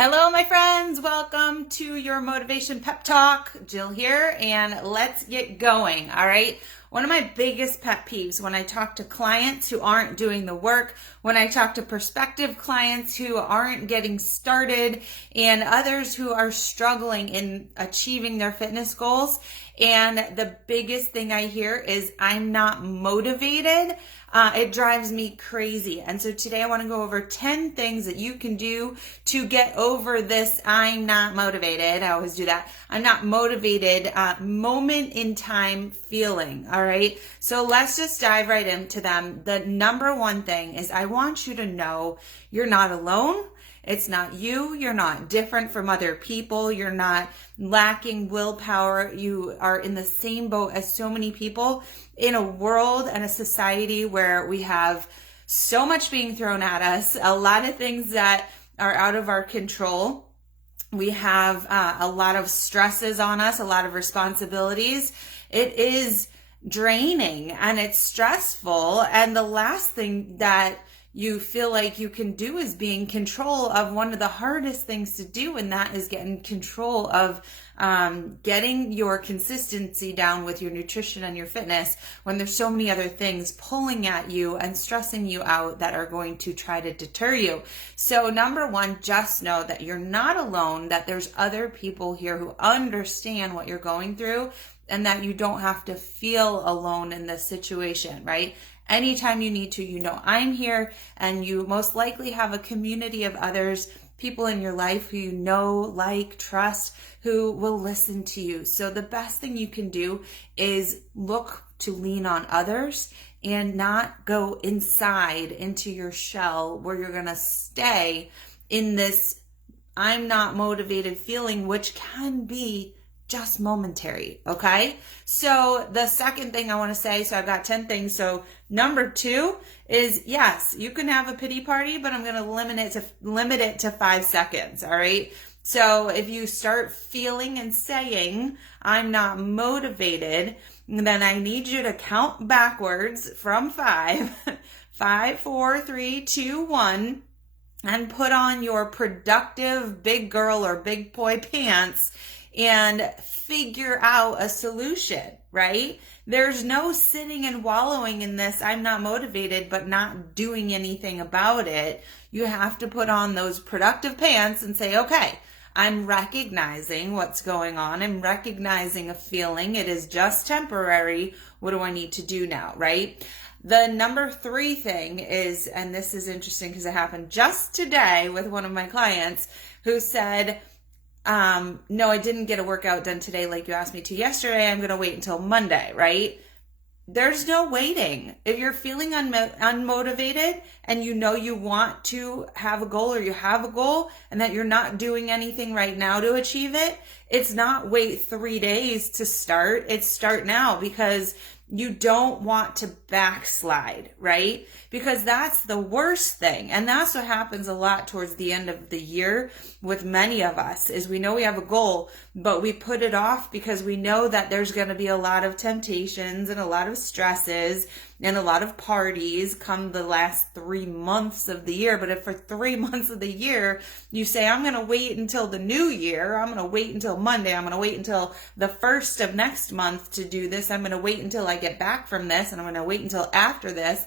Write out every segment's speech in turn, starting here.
Hello, my friends. Welcome to your Motivation Pep Talk. Jill here, and let's get going. All right. One of my biggest pet peeves when I talk to clients who aren't doing the work, when I talk to prospective clients who aren't getting started, and others who are struggling in achieving their fitness goals. And the biggest thing I hear is I'm not motivated. It drives me crazy. And so today I want to go over 10 things that you can do to get over this I'm not motivated. I always do that. I'm not motivated moment in time feeling. All right. So let's just dive right into them. The number one thing is I want you to know you're not alone. It's not you. You're not different from other people. You're not lacking willpower. You are in the same boat as so many people in a world and a society where we have so much being thrown at us, a lot of things that are out of our control. We have a lot of stresses on us, a lot of responsibilities. It is draining and it's stressful. And the last thing that you feel like you can do is be in control of one of the hardest things to do, and that is get in control of getting your consistency down with your nutrition and your fitness when there's so many other things pulling at you and stressing you out that are going to try to deter you. So number one, just know that you're not alone, that there's other people here who understand what you're going through, and that you don't have to feel alone in this situation, right? Anytime you need to, you know I'm here, and you most likely have a community of others, people in your life who you know, like, trust, who will listen to you. So the best thing you can do is look to lean on others and not go inside into your shell where you're going to stay in this I'm not motivated feeling, which can be just momentary. Okay. So the second thing I want to say, so I've got 10 things. So number two is, yes, you can have a pity party, but I'm going to limit it to 5 seconds. All right. So if you start feeling and saying, I'm not motivated, then I need you to count backwards from 5, 5, 4, 3, 2, 1, and put on your productive big girl or big boy pants and figure out a solution, right? There's no sitting and wallowing in this I'm not motivated but not doing anything about it. You have to put on those productive pants and say, okay, I'm recognizing what's going on. I'm recognizing a feeling. It is just temporary. What do I need to do now, right? The number 3 thing is, and this is interesting because it happened just today with one of my clients who said, no, I didn't get a workout done today like you asked me to yesterday. I'm going to wait until Monday, right? There's no waiting. If you're feeling unmotivated and you know you want to have a goal or you have a goal and that you're not doing anything right now to achieve it, it's not wait 3 days to start. It's start now, because you don't want to backslide, right? Because that's the worst thing. And that's what happens a lot towards the end of the year with many of us, is we know we have a goal, but we put it off because we know that there's going to be a lot of temptations and a lot of stresses and a lot of parties come the last 3 months of the year. But if for 3 months of the year, you say, I'm going to wait until the new year, I'm going to wait until Monday, I'm going to wait until the 1st of next month to do this, I'm going to wait until I get back from this, and I'm going to wait until after this.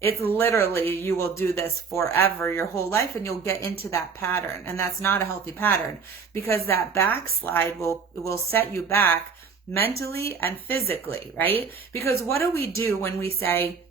It's literally, you will do this forever, your whole life, and you'll get into that pattern. And that's not a healthy pattern, because that backslide will set you back mentally and physically, right? Because what do we do when we say,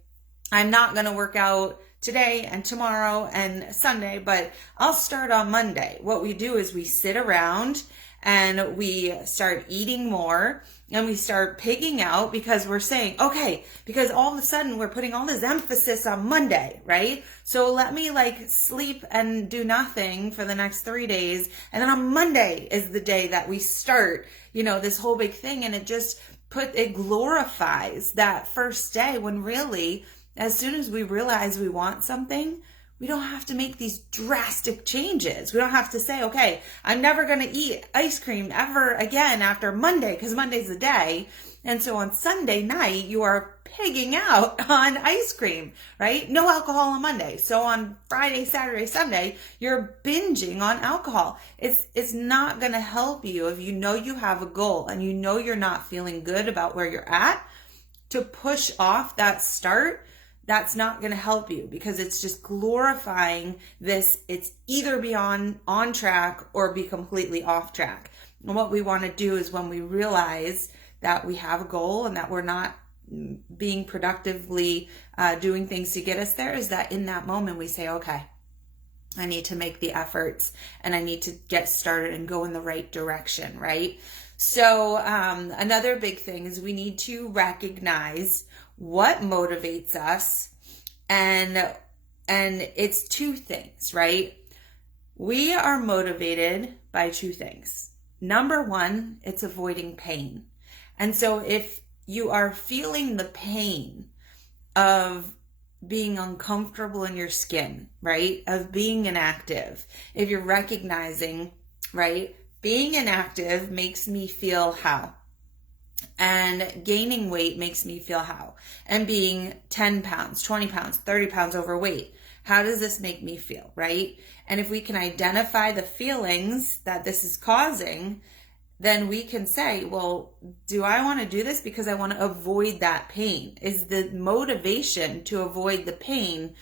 I'm not going to work out today and tomorrow and Sunday, but I'll start on Monday? What we do is we sit around and we start eating more and we start pigging out because we're saying, okay, because all of a sudden we're putting all this emphasis on Monday, right? So let me sleep and do nothing for the next 3 days. And then on Monday is the day that we start, this whole big thing. And it glorifies that first day, when really, as soon as we realize we want something, we don't have to make these drastic changes. We don't have to say, okay, I'm never going to eat ice cream ever again after Monday, because Monday's the day. And so on Sunday night, you are pigging out on ice cream, right? No alcohol on Monday. So on Friday, Saturday, Sunday, you're binging on alcohol. It's not going to help you if you know you have a goal and you know you're not feeling good about where you're at. To push off that start, that's not going to help you, because it's just glorifying this. It's either be on track or be completely off track. And what we want to do is, when we realize that we have a goal and that we're not being productively doing things to get us there, is that in that moment we say, okay, I need to make the efforts and I need to get started and go in the right direction, right? So another big thing is we need to recognize what motivates us, and it's two things, right? We are motivated by two things. Number one, it's avoiding pain. And so if you are feeling the pain of being uncomfortable in your skin, right? Of being inactive, if you're recognizing, right? Being inactive makes me feel how? And gaining weight makes me feel how? And being 10 pounds, 20 pounds, 30 pounds overweight, how does this make me feel, right? And if we can identify the feelings that this is causing, then we can say, well, do I want to do this because I want to avoid that pain? Is the motivation to avoid the pain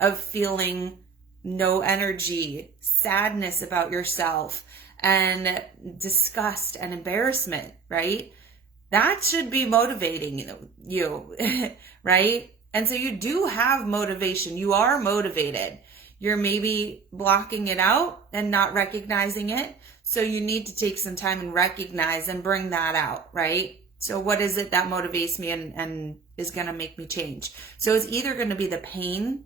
of feeling no energy, sadness about yourself, and disgust and embarrassment, right? That should be motivating you, right? And so you do have motivation. You are motivated. You're maybe blocking it out and not recognizing it. So you need to take some time and recognize and bring that out, right? So what is it that motivates me and is going to make me change? So it's either going to be the pain,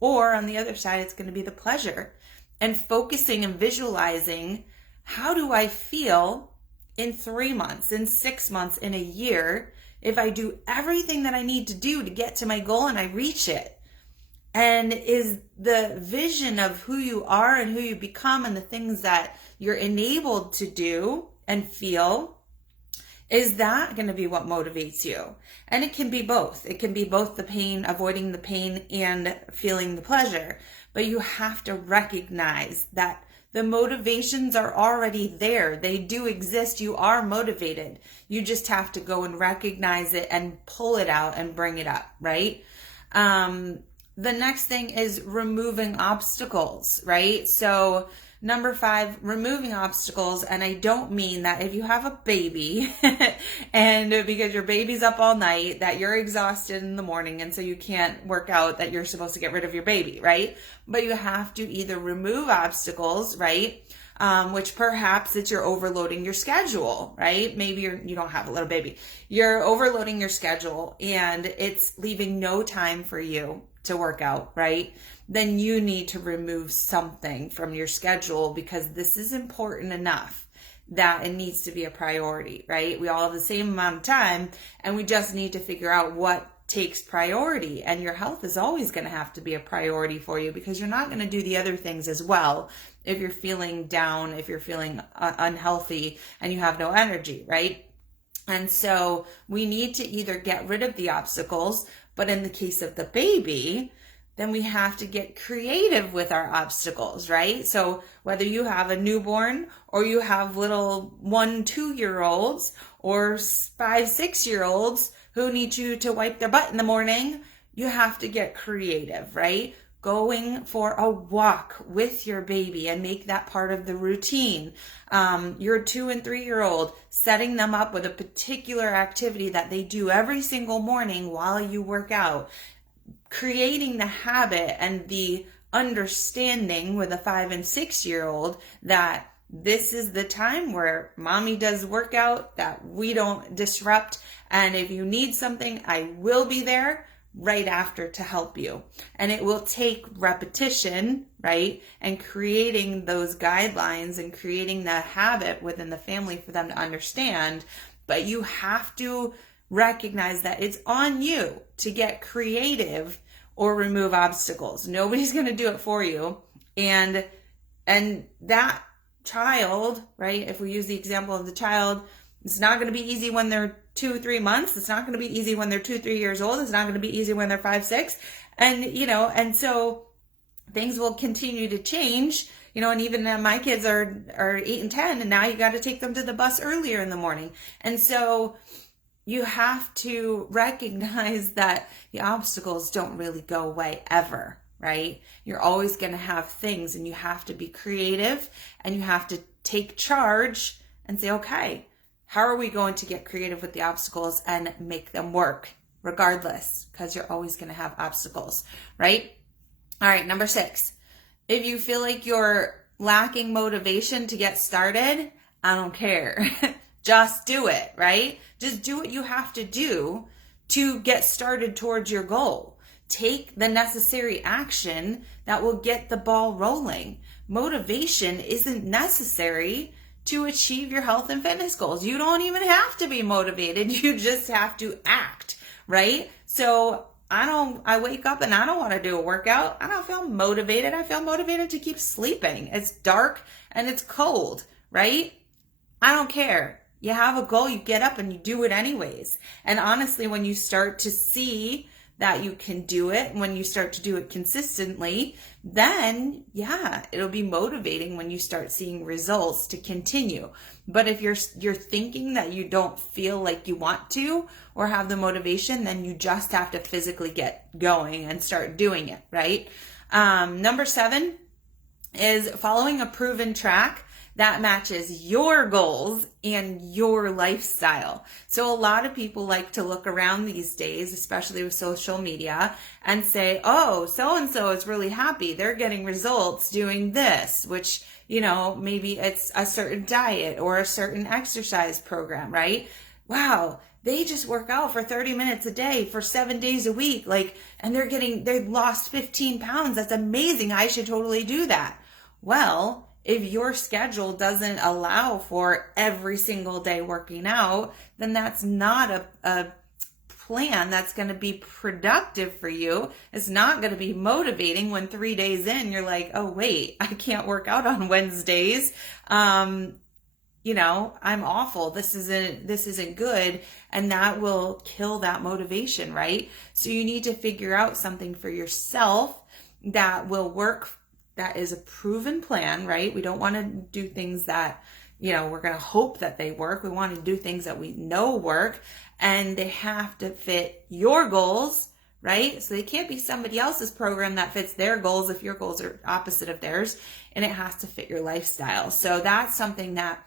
or on the other side, it's going to be the pleasure. And focusing and visualizing, how do I feel in 3 months, in 6 months, in a year, if I do everything that I need to do to get to my goal and I reach it? And is the vision of who you are and who you become and the things that you're enabled to do and feel, is that going to be what motivates you? And it can be both. It can be both the pain, avoiding the pain, and feeling the pleasure. But you have to recognize that the motivations are already there. They do exist. You are motivated. You just have to go and recognize it and pull it out and bring it up, right? The next thing is removing obstacles, right? So number 5, removing obstacles. And I don't mean that if you have a baby and because your baby's up all night, that you're exhausted in the morning and so you can't work out, that you're supposed to get rid of your baby, right? But you have to either remove obstacles, right? Which perhaps it's you're overloading your schedule, right? Maybe you don't have a little baby. You're overloading your schedule and it's leaving no time for you to work out, right? Then you need to remove something from your schedule, because this is important enough that it needs to be a priority, right? We all have the same amount of time and we just need to figure out what takes priority. And your health is always going to have to be a priority for you, because you're not going to do the other things as well if you're feeling down, if you're feeling unhealthy and you have no energy, right? And so we need to either get rid of the obstacles, but in the case of the baby, then we have to get creative with our obstacles, right? So whether you have a newborn or you have little 1-2-year-olds or 5-6-year-olds who need you to wipe their butt in the morning, you have to get creative, right? Going for a walk with your baby and make that part of the routine. Your 2 and 3-year-old, setting them up with a particular activity that they do every single morning while you work out. Creating the habit and the understanding with a 5 and 6-year-old that this is the time where mommy does workout, that we don't disrupt. And if you need something, I will be there right after to help you. And it will take repetition, right? And creating those guidelines and creating the habit within the family for them to understand. But you have to recognize that it's on you to get creative or remove obstacles. Nobody's going to do it for you. And that child, right? If we use the example of the child, It's not going to be easy when they're 2-3 months. It's not going to be easy when they're 2-3 years old. It's not going to be easy when they're 5-6. And, and so things will continue to change, and even my kids are 8 and 10, and now you got to take them to the bus earlier in the morning. And so you have to recognize that the obstacles don't really go away ever, right? You're always going to have things, and you have to be creative, and you have to take charge and say, okay, how are we going to get creative with the obstacles and make them work regardless? Because you're always going to have obstacles, right? All right, number 6. If you feel like you're lacking motivation to get started, I don't care. Just do it, right? Just do what you have to do to get started towards your goal. Take the necessary action that will get the ball rolling. Motivation isn't necessary to achieve your health and fitness goals. You don't even have to be motivated. You just have to act, right? So I wake up and I don't want to do a workout. I don't feel motivated. I feel motivated to keep sleeping. It's dark and it's cold, right? I don't care. You have a goal, you get up and you do it anyways. And honestly, when you start to see that you can do it, when you start to do it consistently, then it'll be motivating when you start seeing results to continue. But if you're thinking that you don't feel like you want to or have the motivation, then you just have to physically get going and start doing it, right? Number 7 is following a proven track that matches your goals and your lifestyle. So a lot of people like to look around these days, especially with social media, and say, oh, so-and-so is really happy. They're getting results doing this, which, maybe it's a certain diet or a certain exercise program, right? Wow. They just work out for 30 minutes a day for 7 days a week. And they've lost 15 pounds. That's amazing. I should totally do that. Well, if your schedule doesn't allow for every single day working out, then that's not a plan that's going to be productive for you. It's not going to be motivating when 3 days in, you're like, oh, wait, I can't work out on Wednesdays. I'm awful. This isn't good. And that will kill that motivation, right? So you need to figure out something for yourself that will work. That is a proven plan, right? We don't want to do things that, we're going to hope that they work. We want to do things that we know work, and they have to fit your goals, right? So they can't be somebody else's program that fits their goals if your goals are opposite of theirs, and it has to fit your lifestyle. So that's something that,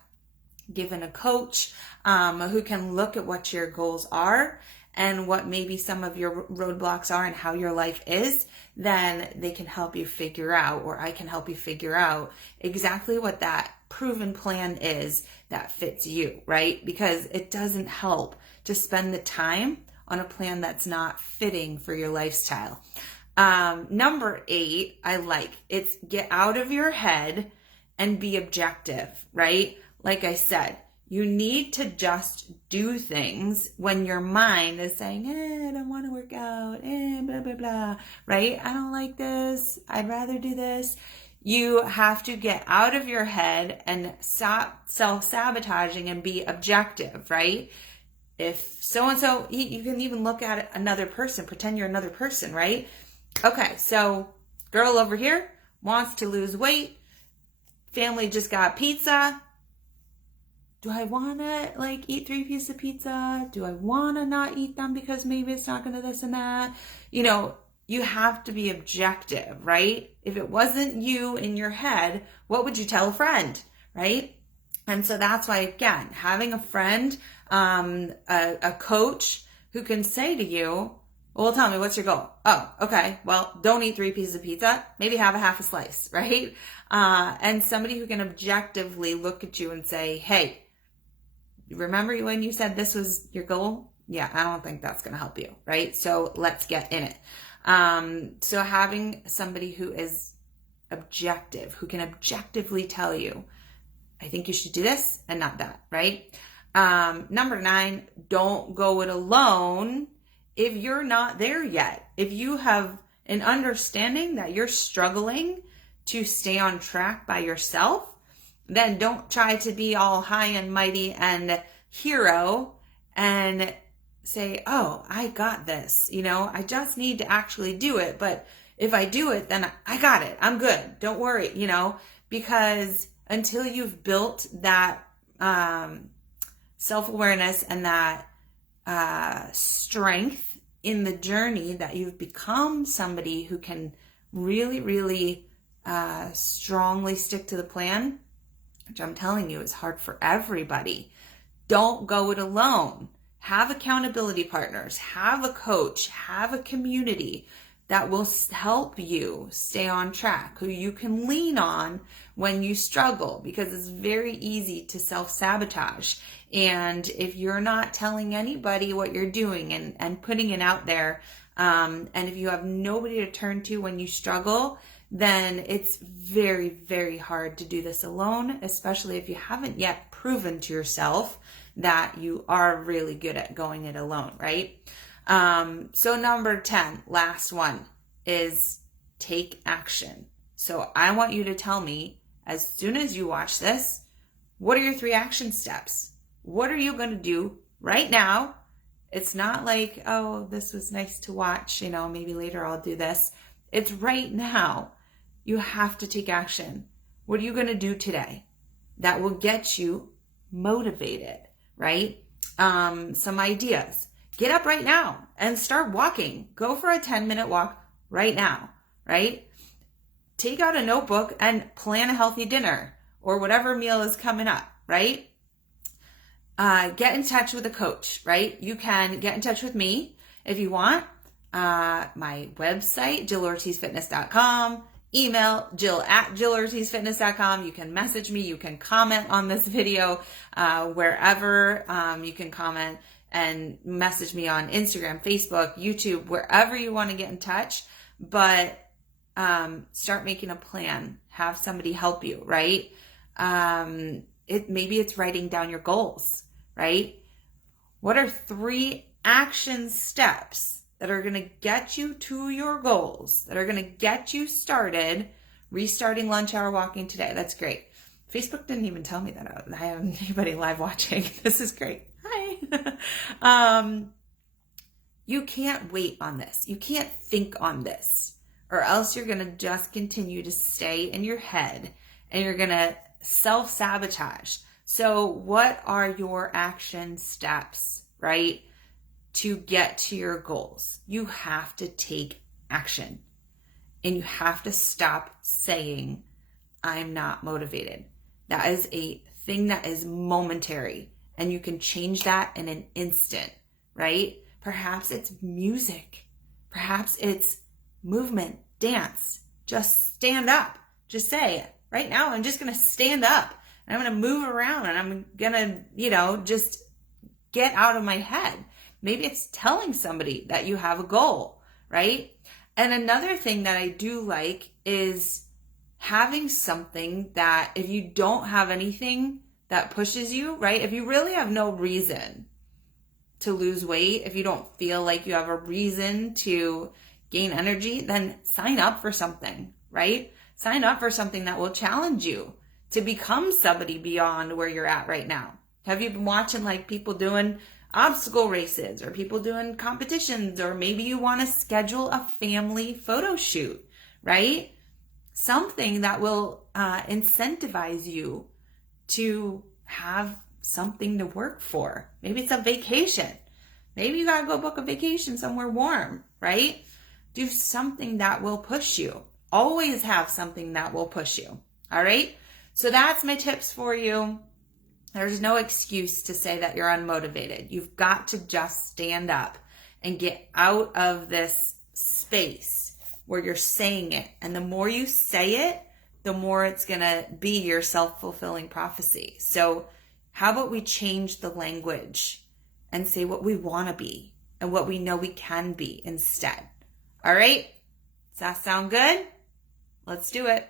given a coach who can look at what your goals are and what maybe some of your roadblocks are and how your life is, then they can help you figure out, or I can help you figure out exactly what that proven plan is that fits you, right? Because it doesn't help to spend the time on a plan that's not fitting for your lifestyle. Number 8, it's get out of your head and be objective, right? Like I said, you need to just do things when your mind is saying, I don't want to work out, blah, blah, blah, right? I don't like this. I'd rather do this. You have to get out of your head and stop self-sabotaging and be objective, right? If so-and-so, you can even look at another person, pretend you're another person, right? Okay, so girl over here wants to lose weight. Family just got pizza. Do I want to eat 3 pieces of pizza? Do I want to not eat them because maybe it's not going to this and that? You have to be objective, right? If it wasn't you in your head, what would you tell a friend, right? And so that's why, again, having a friend, a coach who can say to you, well, tell me, what's your goal? Oh, okay. Well, don't eat 3 pieces of pizza. Maybe have a half a slice, right? And somebody who can objectively look at you and say, hey, remember when you said this was your goal? Yeah, I don't think that's going to help you, right? So let's get in it. So having somebody who is objective, who can objectively tell you, I think you should do this and not that, right? Number 9, don't go it alone if you're not there yet. If you have an understanding that you're struggling to stay on track by yourself, then don't try to be all high and mighty and hero and say, oh, I got this. I just need to actually do it. But if I do it, then I got it. I'm good. Don't worry, because until you've built that self-awareness and that strength in the journey, that you've become somebody who can really, really strongly stick to the plan, which I'm telling you is hard for everybody. Don't go it alone. Have accountability partners, have a coach, have a community that will help you stay on track, who you can lean on when you struggle, because it's very easy to self-sabotage. And if you're not telling anybody what you're doing and putting it out there, and if you have nobody to turn to when you struggle, then it's very, very hard to do this alone, especially if you haven't yet proven to yourself that you are really good at going it alone, right? So number 10, last one, is take action. So I want you to tell me, as soon as you watch this, what are your 3 action steps? What are you going to do right now? It's not like, oh, this was nice to watch, maybe later I'll do this. It's right now. You have to take action. What are you going to do today that will get you motivated, right? Some ideas. Get up right now and start walking. Go for a 10-minute walk right now, right? Take out a notebook and plan a healthy dinner or whatever meal is coming up, right? Get in touch with a coach, right? You can get in touch with me if you want. My website, JillOrtizFitness.com. Email Jill@JillOrtizFitness.com. You can message me. You can comment on this video wherever. You can comment and message me on Instagram, Facebook, YouTube, wherever you want to get in touch. But start making a plan. Have somebody help you, right? Maybe it's writing down your goals, right? What are 3 action steps that are going to get you to your goals, that are going to get you started, restarting lunch hour walking today? That's great. Facebook didn't even tell me that I have anybody live watching. This is great. Hi. You can't wait on this. You can't think on this, or else you're going to just continue to stay in your head and you're going to self-sabotage. So what are your action steps, right, to get to your goals? You have to take action, and you have to stop saying, I'm not motivated. That is a thing that is momentary, and you can change that in an instant, right? Perhaps it's music. Perhaps it's movement, dance. Just stand up. Just say, right now, I'm just going to stand up and I'm going to move around and I'm going to, just get out of my head. Maybe it's telling somebody that you have a goal, right? And another thing that I do like is having something that if you don't have anything that pushes you, right? If you really have no reason to lose weight, if you don't feel like you have a reason to gain energy, then sign up for something, right? Sign up for something that will challenge you to become somebody beyond where you're at right now. Have you been watching like people doing obstacle races or people doing competitions, or maybe you want to schedule a family photo shoot, right? Something that will incentivize you to have something to work for. Maybe it's a vacation. Maybe you got to go book a vacation somewhere warm, right? Do something that will push you. Always have something that will push you. All right? So that's my tips for you. There's no excuse to say that you're unmotivated. You've got to just stand up and get out of this space where you're saying it. And the more you say it, the more it's going to be your self-fulfilling prophecy. So how about we change the language and say what we want to be and what we know we can be instead? All right? Does that sound good? Let's do it.